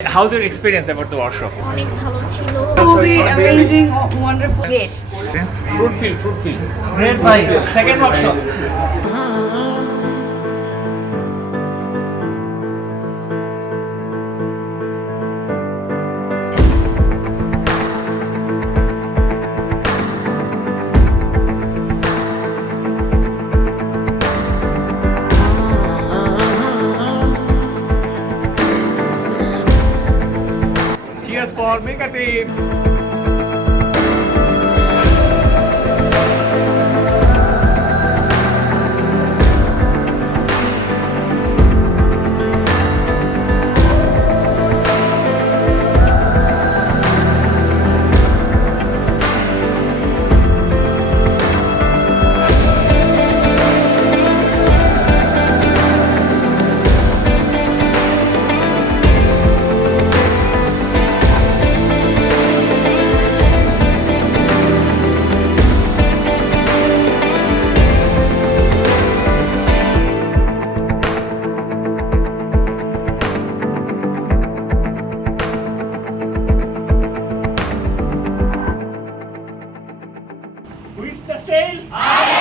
How's your experience about the workshop? অনেক ভালো ছিল খুবই amazing wonderful great Fruitful. Great, bhai. Second workshop. Cheers for Mekateam. Who is the sales?